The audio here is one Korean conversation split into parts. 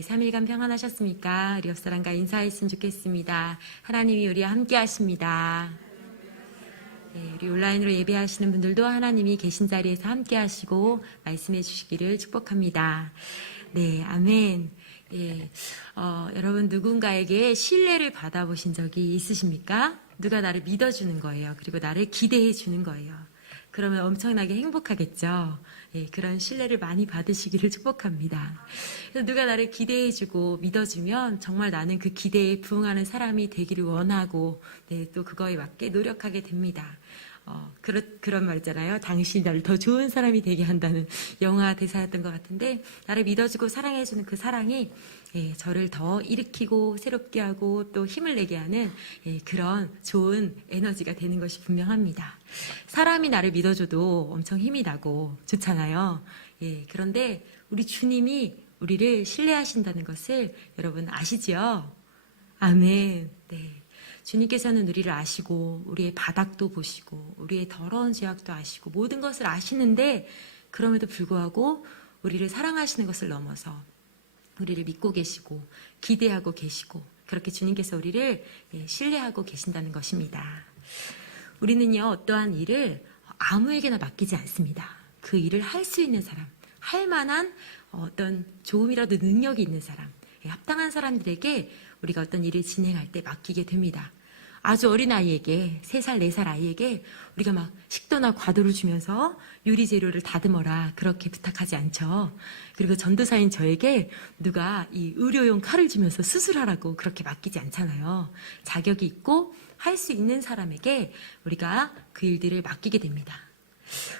3일간 평안하셨습니까? 우리 옆사람과 인사했으면 좋겠습니다. 하나님이 우리와 함께 하십니다. 우리 온라인으로 예배하시는 분들도 하나님이 계신 자리에서 함께 하시고 말씀해 주시기를 축복합니다. 네, 아멘. 여러분 누군가에게 신뢰를 받아보신 적이 있으십니까? 누가 나를 믿어주는 거예요. 그리고 나를 기대해 주는 거예요. 그러면 엄청나게 행복하겠죠. 그런 신뢰를 많이 받으시기를 축복합니다. 그래서 누가 나를 기대해주고 믿어주면 정말 나는 그 기대에 부응하는 사람이 되기를 원하고 또 그거에 맞게 노력하게 됩니다. 그런 말 있잖아요. 당신이 나를 더 좋은 사람이 되게 한다는 영화 대사였던 것 같은데, 나를 믿어주고 사랑해주는 그 사랑이 저를 더 일으키고 새롭게 하고 또 힘을 내게 하는 그런 좋은 에너지가 되는 것이 분명합니다. 사람이 나를 믿어줘도 엄청 힘이 나고 좋잖아요. 그런데 우리 주님이 우리를 신뢰하신다는 것을 여러분 아시지요? 아멘. 네. 주님께서는 우리를 아시고 우리의 바닥도 보시고 우리의 더러운 죄악도 아시고 모든 것을 아시는데, 그럼에도 불구하고 우리를 사랑하시는 것을 넘어서 우리를 믿고 계시고 기대하고 계시고, 그렇게 주님께서 우리를 신뢰하고 계신다는 것입니다. 우리는요, 어떠한 일을 아무에게나 맡기지 않습니다. 그 일을 할 수 있는 사람, 할 만한 어떤 조금이라도 능력이 있는 사람, 합당한 사람들에게 우리가 어떤 일을 진행할 때 맡기게 됩니다. 아주 어린 아이에게, 3살, 4살 아이에게 우리가 막 식도나 과도를 주면서 요리재료를 다듬어라 그렇게 부탁하지 않죠. 그리고 전도사인 저에게 누가 이 의료용 칼을 주면서 수술하라고 그렇게 맡기지 않잖아요. 자격이 있고 할 수 있는 사람에게 우리가 그 일들을 맡기게 됩니다.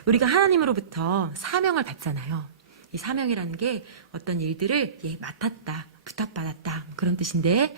우리가 하나님으로부터 사명을 받잖아요. 이 사명이라는 게 어떤 일들을 맡았다, 부탁받았다 그런 뜻인데,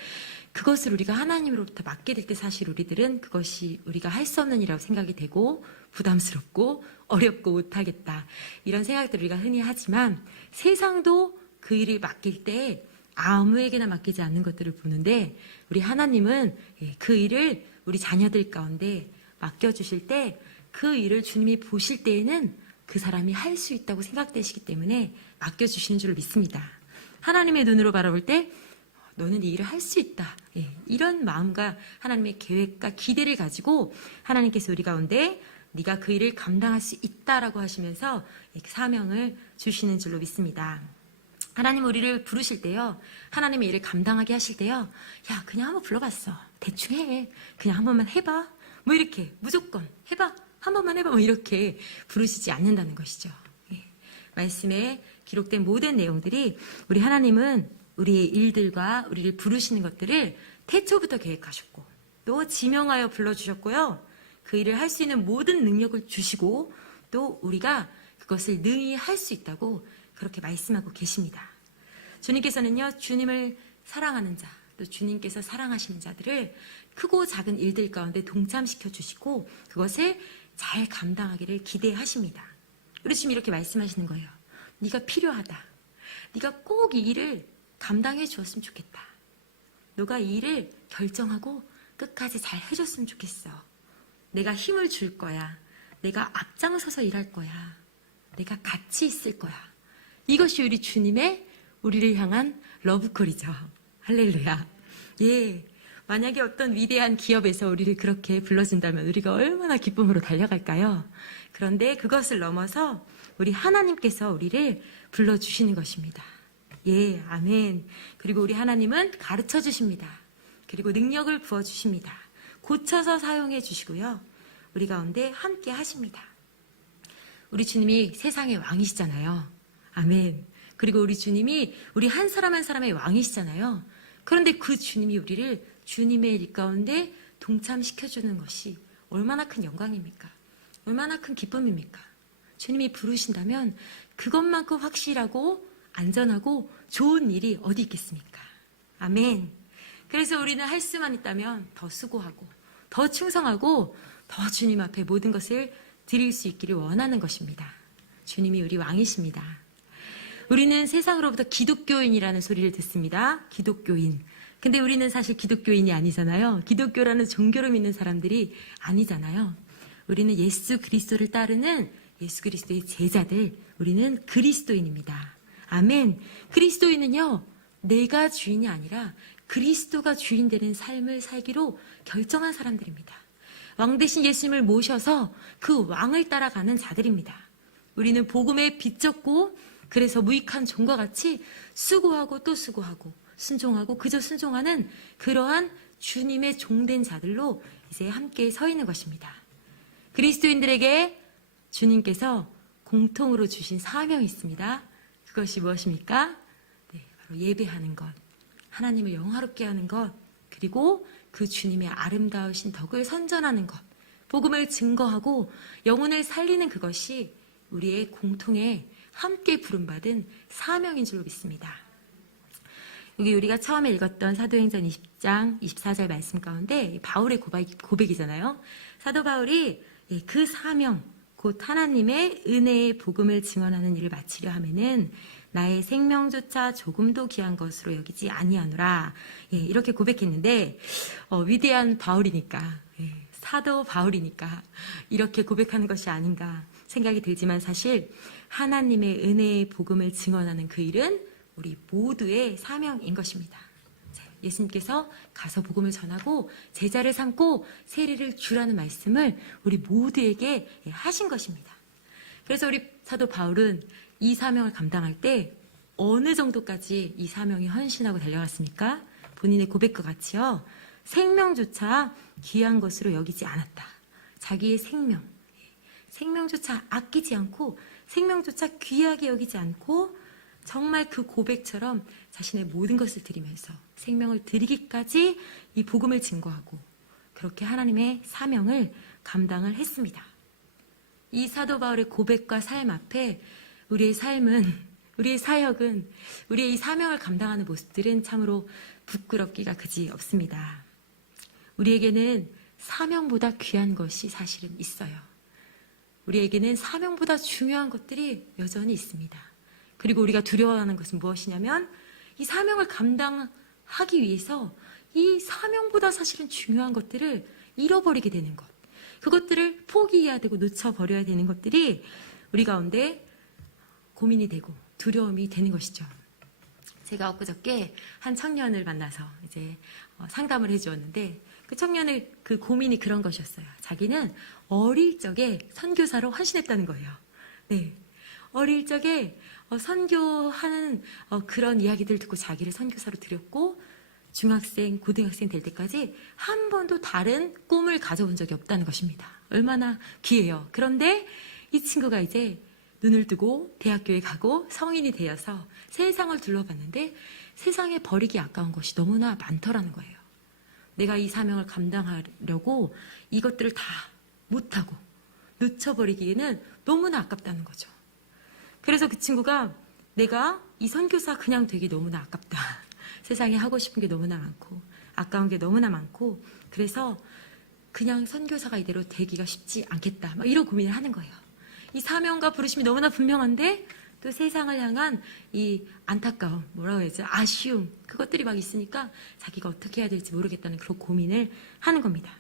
그것을 우리가 하나님으로부터 맡게 될 때 사실 우리들은 그것이 우리가 할 수 없는 일이라고 생각이 되고 부담스럽고 어렵고 못하겠다 이런 생각들을 우리가 흔히 하지만, 세상도 그 일을 맡길 때 아무에게나 맡기지 않는 것들을 보는데, 우리 하나님은 그 일을 우리 자녀들 가운데 맡겨주실 때 그 일을 주님이 보실 때에는 그 사람이 할 수 있다고 생각되시기 때문에 맡겨주시는 줄 믿습니다. 하나님의 눈으로 바라볼 때 너는 이 일을 할 수 있다, 이런 마음과 하나님의 계획과 기대를 가지고 하나님께서 우리 가운데 네가 그 일을 감당할 수 있다라고 하시면서 사명을 주시는 줄로 믿습니다. 하나님 우리를 부르실 때요, 하나님의 일을 감당하게 하실 때요, 야 그냥 한번 불러봤어, 대충 해, 그냥 한 번만 해봐, 뭐 이렇게 무조건 해봐, 한 번만 해봐, 뭐 이렇게 부르시지 않는다는 것이죠. 말씀에 기록된 모든 내용들이 우리 하나님은 우리의 일들과 우리를 부르시는 것들을 태초부터 계획하셨고 또 지명하여 불러주셨고요, 그 일을 할 수 있는 모든 능력을 주시고 또 우리가 그것을 능히 할 수 있다고 그렇게 말씀하고 계십니다. 주님께서는요, 주님을 사랑하는 자, 또 주님께서 사랑하시는 자들을 크고 작은 일들 가운데 동참시켜 주시고 그것을 잘 감당하기를 기대하십니다. 우리 주님 이렇게 말씀하시는 거예요. 네가 필요하다, 네가 꼭 이 일을 감당해 주었으면 좋겠다, 너가 이 일을 결정하고 끝까지 잘 해줬으면 좋겠어, 내가 힘을 줄 거야, 내가 앞장서서 일할 거야, 내가 같이 있을 거야. 이것이 우리 주님의 우리를 향한 러브콜이죠. 할렐루야. 만약에 어떤 위대한 기업에서 우리를 그렇게 불러준다면 우리가 얼마나 기쁨으로 달려갈까요? 그런데 그것을 넘어서 우리 하나님께서 우리를 불러주시는 것입니다. 아멘. 그리고 우리 하나님은 가르쳐 주십니다. 그리고 능력을 부어주십니다. 고쳐서 사용해 주시고요, 우리 가운데 함께 하십니다. 우리 주님이 세상의 왕이시잖아요. 아멘. 그리고 우리 주님이 우리 한 사람 한 사람의 왕이시잖아요. 그런데 그 주님이 우리를 주님의 일 가운데 동참시켜주는 것이 얼마나 큰 영광입니까? 얼마나 큰 기쁨입니까? 주님이 부르신다면 그것만큼 확실하고 안전하고 좋은 일이 어디 있겠습니까? 아멘. 그래서 우리는 할 수만 있다면 더 수고하고 더 충성하고 더 주님 앞에 모든 것을 드릴 수 있기를 원하는 것입니다. 주님이 우리 왕이십니다. 우리는 세상으로부터 기독교인이라는 소리를 듣습니다. 기독교인. 근데 우리는 사실 기독교인이 아니잖아요. 기독교라는 종교를 믿는 사람들이 아니잖아요. 우리는 예수 그리스도를 따르는 예수 그리스도의 제자들, 우리는 그리스도인입니다. 아멘. 그리스도인은요, 내가 주인이 아니라 그리스도가 주인 되는 삶을 살기로 결정한 사람들입니다. 왕 대신 예수님을 모셔서 그 왕을 따라가는 자들입니다. 우리는 복음에 빚졌고 그래서 무익한 종과 같이 수고하고 또 수고하고 순종하고 그저 순종하는 그러한 주님의 종된 자들로 이제 함께 서 있는 것입니다. 그리스도인들에게 주님께서 공통으로 주신 사명이 있습니다. 그것이 무엇입니까? 네, 바로 예배하는 것, 하나님을 영화롭게 하는 것, 그리고 그 주님의 아름다우신 덕을 선전하는 것, 복음을 증거하고 영혼을 살리는 그것이 우리의 공통의 함께 부름받은 사명인 줄로 믿습니다. 여기 우리가 처음에 읽었던 사도행전 20장 24절 말씀 가운데 바울의 고백이잖아요. 사도 바울이 그 사명, 곧 하나님의 은혜의 복음을 증언하는 일을 마치려 하면은 나의 생명조차 조금도 귀한 것으로 여기지 아니하노라. 이렇게 고백했는데 위대한 바울이니까, 사도 바울이니까 이렇게 고백하는 것이 아닌가 생각이 들지만 사실 하나님의 은혜의 복음을 증언하는 그 일은 우리 모두의 사명인 것입니다. 예수님께서 가서 복음을 전하고 제자를 삼고 세례를 주라는 말씀을 우리 모두에게 하신 것입니다. 그래서 우리 사도 바울은 이 사명을 감당할 때 어느 정도까지 이 사명에 헌신하고 달려갔습니까? 본인의 고백과 같이요. 생명조차 귀한 것으로 여기지 않았다. 자기의 생명조차 아끼지 않고 생명조차 귀하게 여기지 않고 정말 그 고백처럼 자신의 모든 것을 드리면서 생명을 드리기까지 이 복음을 증거하고 그렇게 하나님의 사명을 감당을 했습니다. 이 사도 바울의 고백과 삶 앞에 우리의 삶은, 우리의 사역은, 우리의 이 사명을 감당하는 모습들은 참으로 부끄럽기가 그지 없습니다. 우리에게는 사명보다 귀한 것이 사실은 있어요. 우리에게는 사명보다 중요한 것들이 여전히 있습니다. 그리고 우리가 두려워하는 것은 무엇이냐면 이 사명을 감당하기 위해서 이 사명보다 사실은 중요한 것들을 잃어버리게 되는 것. 그것들을 포기해야 되고 놓쳐버려야 되는 것들이 우리 가운데 고민이 되고 두려움이 되는 것이죠. 제가 엊그저께 한 청년을 만나서 이제 상담을 해주었는데 그 청년의 그 고민이 그런 것이었어요. 자기는 어릴 적에 선교사로 헌신했다는 거예요. 네. 어릴 적에 선교하는 그런 이야기들 듣고 자기를 선교사로 들였고 중학생, 고등학생 될 때까지 한 번도 다른 꿈을 가져본 적이 없다는 것입니다. 얼마나 귀해요. 그런데 이 친구가 이제 눈을 뜨고 대학교에 가고 성인이 되어서 세상을 둘러봤는데 세상에 버리기 아까운 것이 너무나 많더라는 거예요. 내가 이 사명을 감당하려고 이것들을 다 못하고 놓쳐버리기에는 너무나 아깝다는 거죠. 그래서 그 친구가 내가 이 선교사 그냥 되기 너무나 아깝다. 세상에 하고 싶은 게 너무나 많고 아까운 게 너무나 많고 그래서 그냥 선교사가 이대로 되기가 쉽지 않겠다. 막 이런 고민을 하는 거예요. 이 사명과 부르심이 너무나 분명한데 또 세상을 향한 이 안타까움, 뭐라고 해야지, 아쉬움 그것들이 막 있으니까 자기가 어떻게 해야 될지 모르겠다는 그런 고민을 하는 겁니다.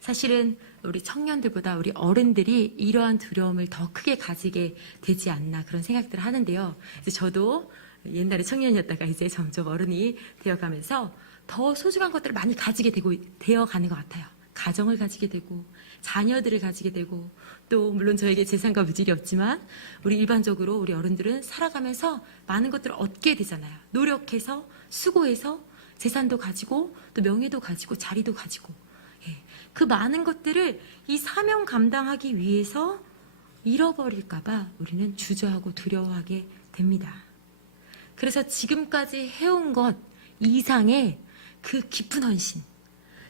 사실은 우리 청년들보다 우리 어른들이 이러한 두려움을 더 크게 가지게 되지 않나 그런 생각들을 하는데요. 이제 저도 옛날에 청년이었다가 이제 점점 어른이 되어가면서 더 소중한 것들을 많이 가지게 되어가는 것 같아요. 가정을 가지게 되고 자녀들을 가지게 되고 또 물론 저에게 재산과 물질이 없지만 우리 일반적으로 우리 어른들은 살아가면서 많은 것들을 얻게 되잖아요. 노력해서 수고해서 재산도 가지고 또 명예도 가지고 자리도 가지고 그 많은 것들을 이 사명 감당하기 위해서 잃어버릴까봐 우리는 주저하고 두려워하게 됩니다. 그래서 지금까지 해온 것 이상의 그 깊은 헌신,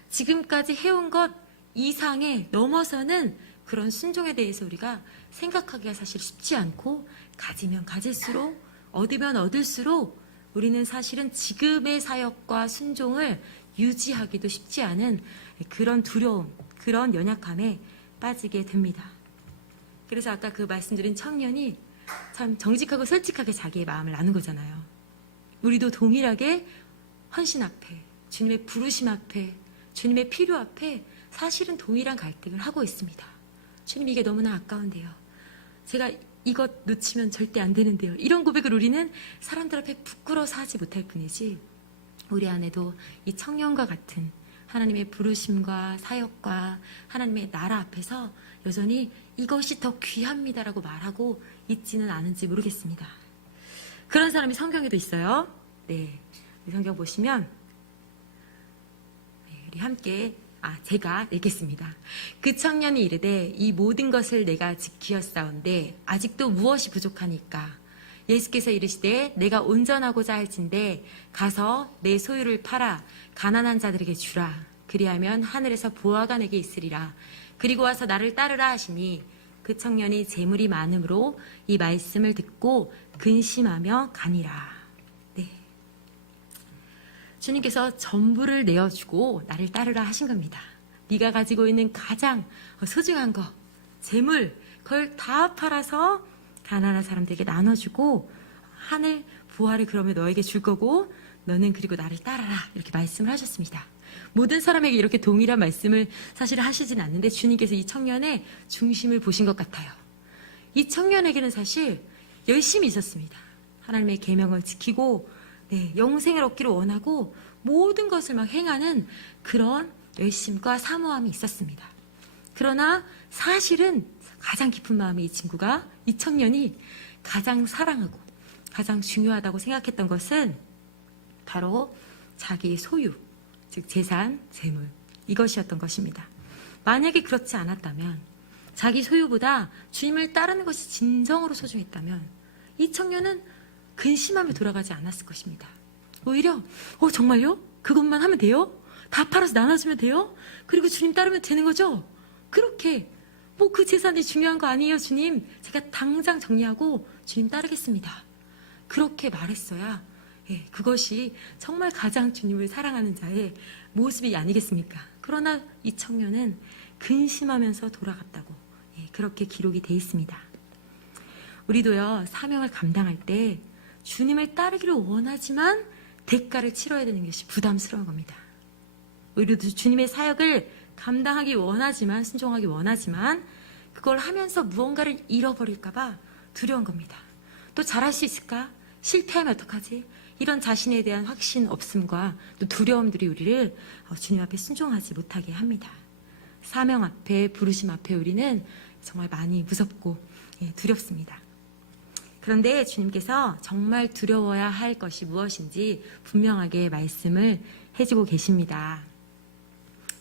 지금까지 해온 것 이상의 넘어서는 그런 순종에 대해서 우리가 생각하기가 사실 쉽지 않고 가지면 가질수록 얻으면 얻을수록 우리는 사실은 지금의 사역과 순종을 유지하기도 쉽지 않은 그런 두려움, 그런 연약함에 빠지게 됩니다. 그래서 아까 그 말씀드린 청년이 참 정직하고 솔직하게 자기의 마음을 나눈 거잖아요. 우리도 동일하게 헌신 앞에, 주님의 부르심 앞에, 주님의 필요 앞에 사실은 동일한 갈등을 하고 있습니다. 주님 이게 너무나 아까운데요. 제가 이것 놓치면 절대 안 되는데요. 이런 고백을 우리는 사람들 앞에 부끄러워서 하지 못할 뿐이지 우리 안에도 이 청년과 같은 하나님의 부르심과 사역과 하나님의 나라 앞에서 여전히 이것이 더 귀합니다라고 말하고 있지는 않은지 모르겠습니다. 그런 사람이 성경에도 있어요. 네, 성경 보시면 우리 함께 제가 읽겠습니다. 그 청년이 이르되 이 모든 것을 내가 지키었사온데 아직도 무엇이 부족하니까 예수께서 이르시되 내가 온전하고자 할진대 가서 내 소유를 팔아 가난한 자들에게 주라. 그리하면 하늘에서 보화가 내게 있으리라. 그리고 와서 나를 따르라 하시니 그 청년이 재물이 많음으로 이 말씀을 듣고 근심하며 가니라. 네. 주님께서 전부를 내어주고 나를 따르라 하신 겁니다. 네가 가지고 있는 가장 소중한 거, 재물, 그걸 다 팔아서 가난한 사람들에게 나눠주고 하늘 보화를 그러면 너에게 줄 거고 너는 그리고 나를 따라라 이렇게 말씀을 하셨습니다. 모든 사람에게 이렇게 동일한 말씀을 사실 하시진 않는데 주님께서 이 청년의 중심을 보신 것 같아요. 이 청년에게는 사실 열심히 있었습니다. 하나님의 계명을 지키고 영생을 얻기를 원하고 모든 것을 막 행하는 그런 열심과 사모함이 있었습니다. 그러나 사실은 가장 깊은 마음의 이 청년이 가장 사랑하고 가장 중요하다고 생각했던 것은 바로 자기의 소유, 즉 재산, 재물 이것이었던 것입니다. 만약에 그렇지 않았다면 자기 소유보다 주님을 따르는 것이 진정으로 소중했다면 이 청년은 근심하며 돌아가지 않았을 것입니다. 오히려 정말요? 그것만 하면 돼요? 다 팔아서 나눠주면 돼요? 그리고 주님 따르면 되는 거죠? 그렇게 그 재산이 중요한 거 아니에요, 주님? 제가 당장 정리하고 주님 따르겠습니다. 그렇게 말했어야 그것이 정말 가장 주님을 사랑하는 자의 모습이 아니겠습니까? 그러나 이 청년은 근심하면서 돌아갔다고 그렇게 기록이 돼 있습니다. 우리도요, 사명을 감당할 때 주님을 따르기를 원하지만 대가를 치러야 되는 것이 부담스러운 겁니다. 우리도 주님의 사역을 감당하기 원하지만, 순종하기 원하지만 그걸 하면서 무언가를 잃어버릴까 봐 두려운 겁니다. 또 잘할 수 있을까? 실패하면 어떡하지? 이런 자신에 대한 확신 없음과 또 두려움들이 우리를 주님 앞에 순종하지 못하게 합니다. 사명 앞에, 부르심 앞에 우리는 정말 많이 무섭고 두렵습니다. 그런데 주님께서 정말 두려워야 할 것이 무엇인지 분명하게 말씀을 해주고 계십니다.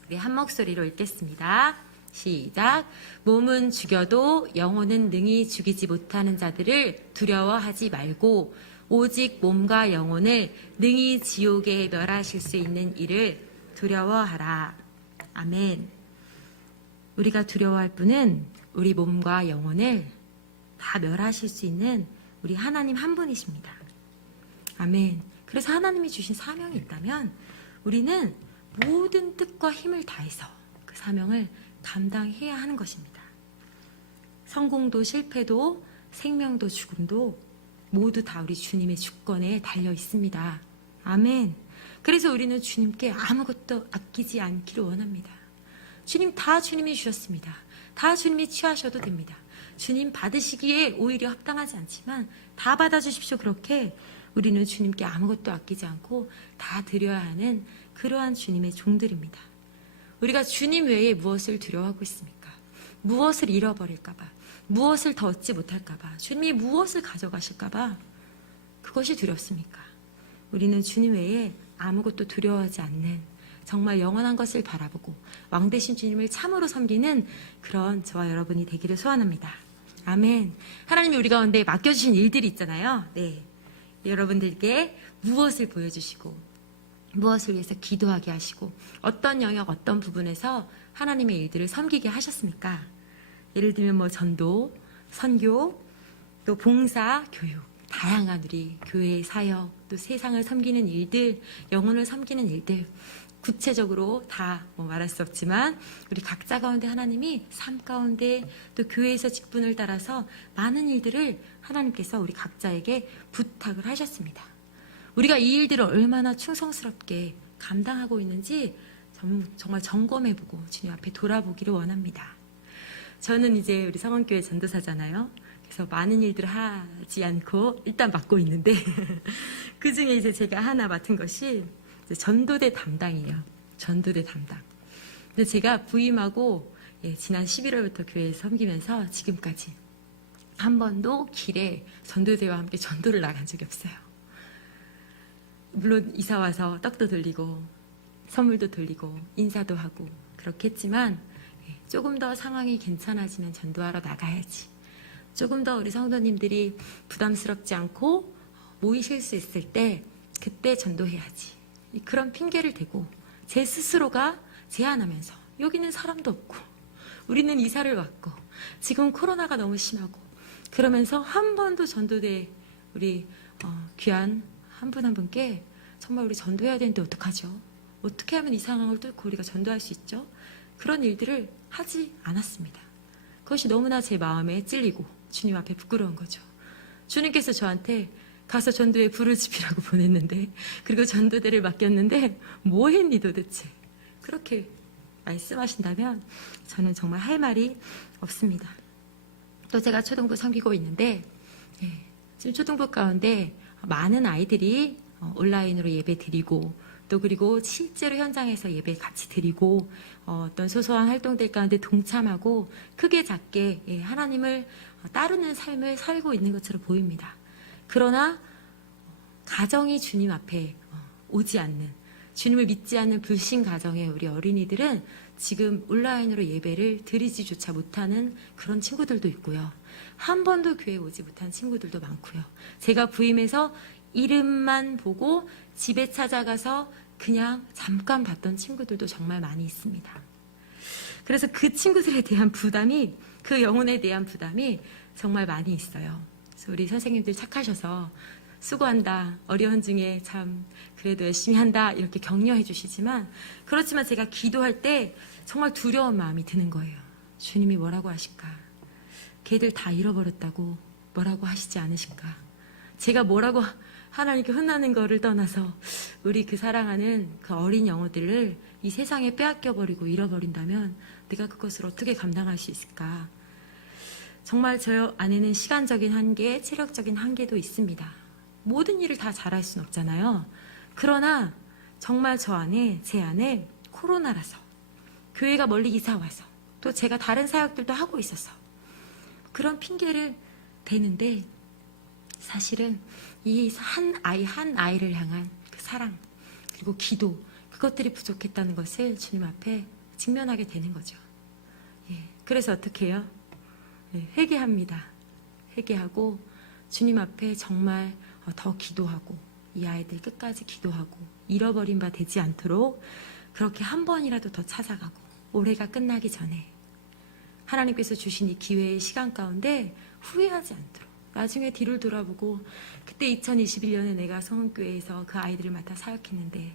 우리 한 목소리로 읽겠습니다. 시작. 몸은 죽여도 영혼은 능히 죽이지 못하는 자들을 두려워하지 말고 오직 몸과 영혼을 능히 지옥에 멸하실 수 있는 이를 두려워하라. 아멘. 우리가 두려워할 분은 우리 몸과 영혼을 다 멸하실 수 있는 우리 하나님 한 분이십니다. 아멘. 그래서 하나님이 주신 사명이 있다면 우리는 모든 뜻과 힘을 다해서 그 사명을 감당해야 하는 것입니다. 성공도 실패도 생명도 죽음도 모두 다 우리 주님의 주권에 달려 있습니다. 아멘. 그래서 우리는 주님께 아무것도 아끼지 않기를 원합니다. 주님 다 주님이 주셨습니다. 다 주님이 취하셔도 됩니다. 주님 받으시기에 오히려 합당하지 않지만 다 받아주십시오. 그렇게 우리는 주님께 아무것도 아끼지 않고 다 드려야 하는 그러한 주님의 종들입니다. 우리가 주님 외에 무엇을 두려워하고 있습니까? 무엇을 잃어버릴까봐, 무엇을 더 얻지 못할까봐, 주님이 무엇을 가져가실까봐 그것이 두렵습니까? 우리는 주님 외에 아무것도 두려워하지 않는 정말 영원한 것을 바라보고 왕되신 주님을 참으로 섬기는 그런 저와 여러분이 되기를 소원합니다. 아멘. 하나님이 우리 가운데 맡겨주신 일들이 있잖아요. 여러분들께 무엇을 보여주시고 무엇을 위해서 기도하게 하시고 어떤 영역, 어떤 부분에서 하나님의 일들을 섬기게 하셨습니까? 예를 들면 전도, 선교, 또 봉사, 교육, 다양한 우리 교회의 사역, 또 세상을 섬기는 일들, 영혼을 섬기는 일들, 구체적으로 다 말할 수 없지만 우리 각자 가운데 하나님이 삶 가운데 또 교회에서 직분을 따라서 많은 일들을 하나님께서 우리 각자에게 부탁을 하셨습니다. 우리가 이 일들을 얼마나 충성스럽게 감당하고 있는지 정말 점검해보고 주님 앞에 돌아보기를 원합니다. 저는 이제 우리 성원교회 전도사잖아요. 그래서 많은 일들을 하지 않고 일단 맡고 있는데 그 중에 이제 제가 하나 맡은 것이 이제 전도대 담당이에요. 전도대 담당. 근데 제가 부임하고 지난 11월부터 교회에 섬기면서 지금까지 한 번도 길에 전도대와 함께 전도를 나간 적이 없어요. 물론 이사 와서 떡도 돌리고 선물도 돌리고 인사도 하고 그렇게 했지만 조금 더 상황이 괜찮아지면 전도하러 나가야지. 조금 더 우리 성도님들이 부담스럽지 않고 모이실 수 있을 때 그때 전도해야지. 그런 핑계를 대고 제 스스로가 제안하면서 여기는 사람도 없고 우리는 이사를 왔고 지금 코로나가 너무 심하고 그러면서 한 번도 전도대 우리 귀한 한 분 한 분께 정말 우리 전도해야 되는데 어떡하죠? 어떻게 하면 이 상황을 뚫고 우리가 전도할 수 있죠? 그런 일들을 하지 않았습니다. 그것이 너무나 제 마음에 찔리고 주님 앞에 부끄러운 거죠. 주님께서 저한테 가서 전도에 불을 지피라고 보냈는데 그리고 전도대를 맡겼는데 뭐 했니 도대체? 그렇게 말씀하신다면 저는 정말 할 말이 없습니다. 또 제가 초등부 섬기고 있는데 지금 초등부 가운데 많은 아이들이 온라인으로 예배 드리고 또 그리고 실제로 현장에서 예배 같이 드리고 어떤 소소한 활동들 가운데 동참하고 크게 작게 하나님을 따르는 삶을 살고 있는 것처럼 보입니다. 그러나 가정이 주님 앞에 오지 않는 주님을 믿지 않는 불신 가정의 우리 어린이들은 지금 온라인으로 예배를 드리지조차 못하는 그런 친구들도 있고요. 한 번도 교회에 오지 못한 친구들도 많고요. 제가 부임해서 이름만 보고 집에 찾아가서 그냥 잠깐 봤던 친구들도 정말 많이 있습니다. 그래서 그 친구들에 대한 부담이, 그 영혼에 대한 부담이 정말 많이 있어요. 그래서 우리 선생님들 착하셔서 수고한다, 어려운 중에 참 그래도 열심히 한다 이렇게 격려해 주시지만 그렇지만 제가 기도할 때 정말 두려운 마음이 드는 거예요. 주님이 뭐라고 하실까? 걔들 다 잃어버렸다고 뭐라고 하시지 않으실까? 제가 뭐라고 하나님께 혼나는 거를 떠나서 우리 그 사랑하는 그 어린 영혼들을 이 세상에 빼앗겨버리고 잃어버린다면 내가 그것을 어떻게 감당할 수 있을까? 정말 저 안에는 시간적인 한계, 체력적인 한계도 있습니다. 모든 일을 다 잘할 수는 없잖아요. 그러나 정말 제 안에 코로나라서 교회가 멀리 이사 와서 또 제가 다른 사역들도 하고 있어서 그런 핑계를 대는데 사실은 이 한 아이를 향한 그 사랑 그리고 기도 그것들이 부족했다는 것을 주님 앞에 직면하게 되는 거죠. 그래서 어떻게 해요? 회개합니다. 회개하고 주님 앞에 정말 더 기도하고 이 아이들 끝까지 기도하고 잃어버린 바 되지 않도록 그렇게 한 번이라도 더 찾아가고 올해가 끝나기 전에 하나님께서 주신 이 기회의 시간 가운데 후회하지 않도록 나중에 뒤를 돌아보고 그때 2021년에 내가 성원교회에서 그 아이들을 맡아 사역했는데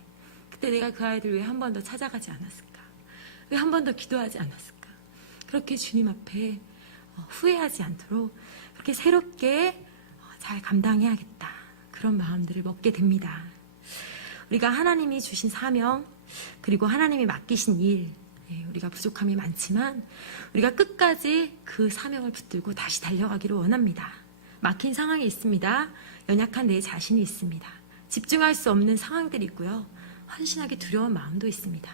그때 내가 그 아이들 왜 한 번 더 찾아가지 않았을까? 왜 한 번 더 기도하지 않았을까? 그렇게 주님 앞에 후회하지 않도록 그렇게 새롭게 잘 감당해야겠다. 그런 마음들을 먹게 됩니다. 우리가 하나님이 주신 사명 그리고 하나님이 맡기신 일 우리가 부족함이 많지만 우리가 끝까지 그 사명을 붙들고 다시 달려가기를 원합니다. 막힌 상황이 있습니다. 연약한 내 자신이 있습니다. 집중할 수 없는 상황들이 있고요. 헌신하기 두려운 마음도 있습니다.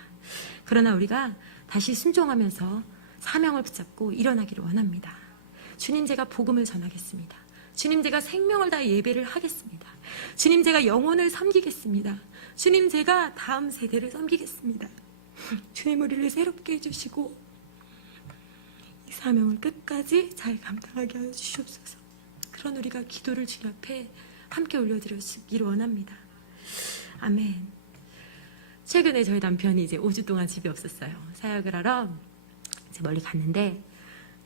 그러나 우리가 다시 순종하면서 사명을 붙잡고 일어나기를 원합니다. 주님 제가 복음을 전하겠습니다. 주님 제가 생명을 다해 예배를 하겠습니다. 주님 제가 영혼을 섬기겠습니다. 주님 제가 다음 세대를 섬기겠습니다. 주님 우리를 새롭게 해주시고 이 사명을 끝까지 잘 감당하게 하여 주시옵소서. 그런 우리가 기도를 주님 앞에 함께 올려드리기를 원합니다. 아멘. 최근에 저희 남편이 이제 5주 동안 집에 없었어요. 사역을 하러 이제 멀리 갔는데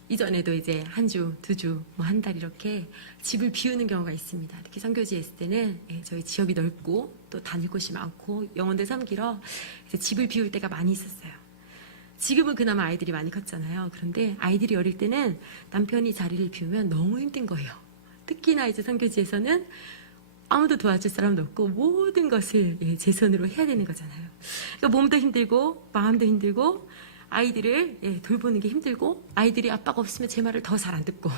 이전에도 이제 한 주, 2주, 뭐 한 달 이렇게 집을 비우는 경우가 있습니다. 이렇게 선교지에 있을 때는 저희 지역이 넓고 또 다닐 곳이 많고 영혼들 섬기러 이제 집을 비울 때가 많이 있었어요. 지금은 그나마 아이들이 많이 컸잖아요. 그런데 아이들이 어릴 때는 남편이 자리를 비우면 너무 힘든 거예요. 특히나 이제 선교지에서는 아무도 도와줄 사람도 없고 모든 것을 제 손으로 해야 되는 거잖아요. 그러니까 몸도 힘들고 마음도 힘들고 아이들을 돌보는 게 힘들고 아이들이 아빠가 없으면 제 말을 더 잘 안 듣고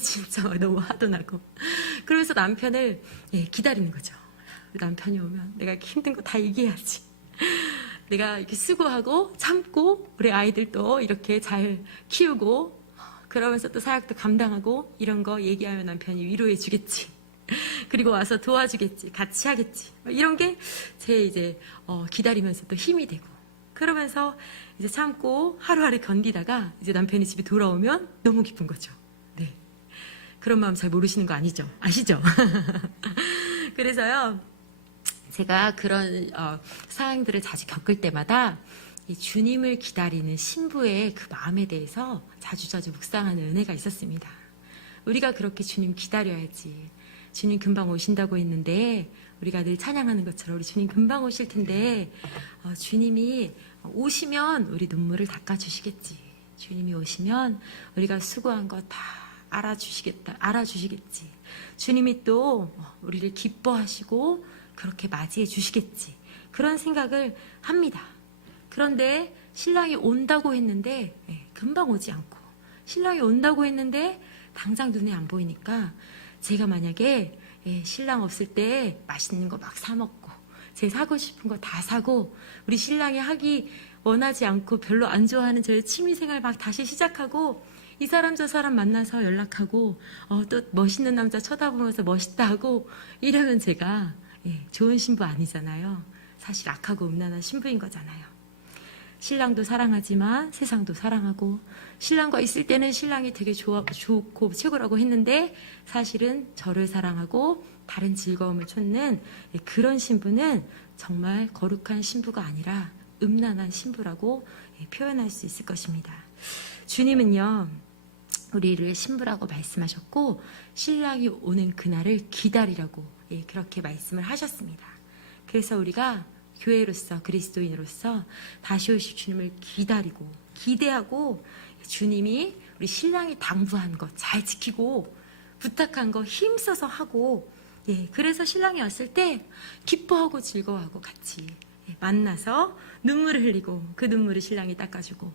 진짜 너무 화도 나고 그러면서 남편을 기다리는 거죠. 남편이 오면 내가 이렇게 힘든 거 다 얘기해야지. 내가 이렇게 수고하고 참고 우리 아이들도 이렇게 잘 키우고 그러면서 또 사역도 감당하고 이런 거 얘기하면 남편이 위로해 주겠지. 그리고 와서 도와주겠지. 같이 하겠지. 이런 게 제 이제 기다리면서 또 힘이 되고 그러면서 이제 참고 하루하루 견디다가 이제 남편이 집에 돌아오면 너무 기쁜 거죠. 네. 그런 마음 잘 모르시는 거 아니죠? 아시죠? 그래서요. 제가 그런 상황들을 자주 겪을 때마다 이 주님을 기다리는 신부의 그 마음에 대해서 자주자주 묵상하는 은혜가 있었습니다. 우리가 그렇게 주님 기다려야지. 주님 금방 오신다고 했는데 우리가 늘 찬양하는 것처럼 우리 주님 금방 오실 텐데 주님이 오시면 우리 눈물을 닦아주시겠지. 주님이 오시면 우리가 수고한 거 다 알아주시겠지. 주님이 또 우리를 기뻐하시고 그렇게 맞이해 주시겠지. 그런 생각을 합니다. 그런데 신랑이 온다고 했는데 금방 오지 않고 신랑이 온다고 했는데 당장 눈에 안 보이니까 제가 만약에 신랑 없을 때 맛있는 거 막 사 먹고 제 사고 싶은 거 다 사고 우리 신랑이 하기 원하지 않고 별로 안 좋아하는 저의 취미생활 막 다시 시작하고 이 사람 저 사람 만나서 연락하고 또 멋있는 남자 쳐다보면서 멋있다 하고 이러면 제가 좋은 신부 아니잖아요. 사실 악하고 음란한 신부인 거잖아요. 신랑도 사랑하지만 세상도 사랑하고 신랑과 있을 때는 신랑이 되게 좋고 최고라고 했는데 사실은 저를 사랑하고 다른 즐거움을 쫓는 그런 신부는 정말 거룩한 신부가 아니라 음란한 신부라고 표현할 수 있을 것입니다. 주님은요. 우리를 신부라고 말씀하셨고 신랑이 오는 그날을 기다리라고 그렇게 말씀을 하셨습니다. 그래서 우리가 교회로서 그리스도인으로서 다시 오실 주님을 기다리고 기대하고 주님이 우리 신랑이 당부한 것 잘 지키고 부탁한 거 힘써서 하고 그래서 신랑이 왔을 때 기뻐하고 즐거워하고 같이 만나서 눈물을 흘리고 그 눈물을 신랑이 닦아주고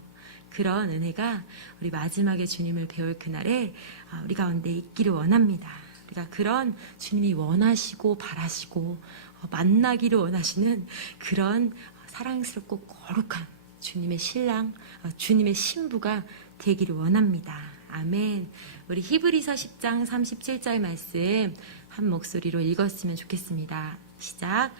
그런 은혜가 우리 마지막에 주님을 배울 그날에 우리 가운데 있기를 원합니다. 우리가 그런 주님이 원하시고 바라시고 만나기를 원하시는 그런 사랑스럽고 거룩한 주님의 신랑, 주님의 신부가 되기를 원합니다. 아멘. 우리 히브리서 10장 37절 말씀 한 목소리로 읽었으면 좋겠습니다. 시작.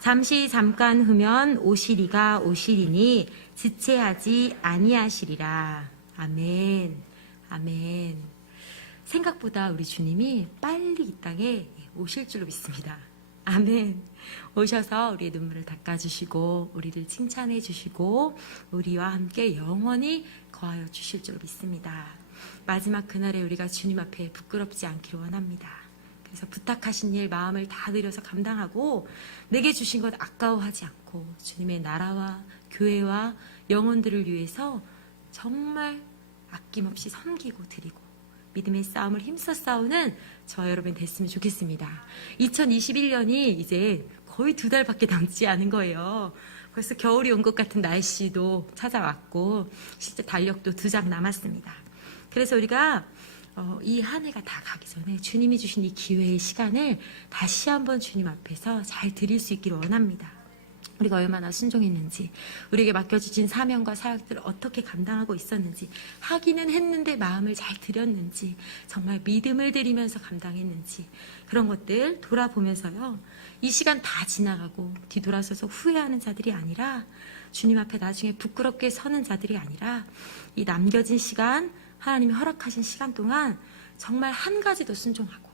잠시 잠깐 후면 오시리가 오시리니 지체하지 아니하시리라. 아멘. 아멘. 생각보다 우리 주님이 빨리 이 땅에 오실 줄로 믿습니다. 아멘. 오셔서 우리의 눈물을 닦아주시고 우리를 칭찬해 주시고 우리와 함께 영원히 거하여 주실 줄로 믿습니다. 마지막 그날에 우리가 주님 앞에 부끄럽지 않기를 원합니다. 그래서 부탁하신 일 마음을 다 들여서 감당하고 내게 주신 것 아까워하지 않고 주님의 나라와 교회와 영혼들을 위해서 정말 아낌없이 섬기고 드리고 믿음의 싸움을 힘써 싸우는 저와 여러분 됐으면 좋겠습니다. 2021년이 이제 거의 2달밖에 남지 않은 거예요. 벌써 겨울이 온 것 같은 날씨도 찾아왔고 실제 달력도 2장 남았습니다. 그래서 우리가 이 한 해가 다 가기 전에 주님이 주신 이 기회의 시간을 다시 한번 주님 앞에서 잘 드릴 수 있기를 원합니다. 우리가 얼마나 순종했는지, 우리에게 맡겨주신 사명과 사역들을 어떻게 감당하고 있었는지, 하기는 했는데 마음을 잘 들였는지, 정말 믿음을 들이면서 감당했는지, 그런 것들 돌아보면서요, 이 시간 다 지나가고 뒤돌아서서 후회하는 자들이 아니라 주님 앞에 나중에 부끄럽게 서는 자들이 아니라 이 남겨진 시간, 하나님이 허락하신 시간 동안 정말 한 가지 더 순종하고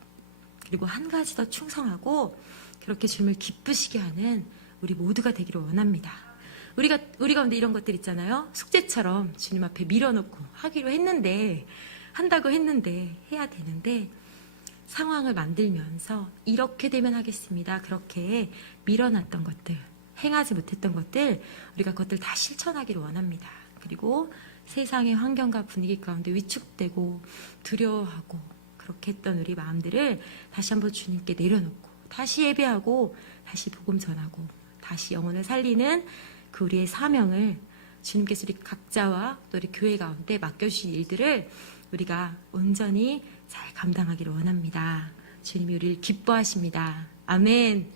그리고 한 가지 더 충성하고 그렇게 주님을 기쁘시게 하는 우리 모두가 되기를 원합니다. 우리 가운데 이런 것들 있잖아요. 숙제처럼 주님 앞에 밀어놓고 하기로 했는데 한다고 했는데 해야 되는데 상황을 만들면서 이렇게 되면 하겠습니다. 그렇게 밀어놨던 것들, 행하지 못했던 것들 우리가 그것들 다 실천하기를 원합니다. 그리고 세상의 환경과 분위기 가운데 위축되고 두려워하고 그렇게 했던 우리 마음들을 다시 한번 주님께 내려놓고 다시 예배하고 다시 복음 전하고 다시 영혼을 살리는 그 우리의 사명을 주님께서 우리 각자와 또 우리 교회 가운데 맡겨주신 일들을 우리가 온전히 잘 감당하기를 원합니다. 주님이 우리를 기뻐하십니다. 아멘.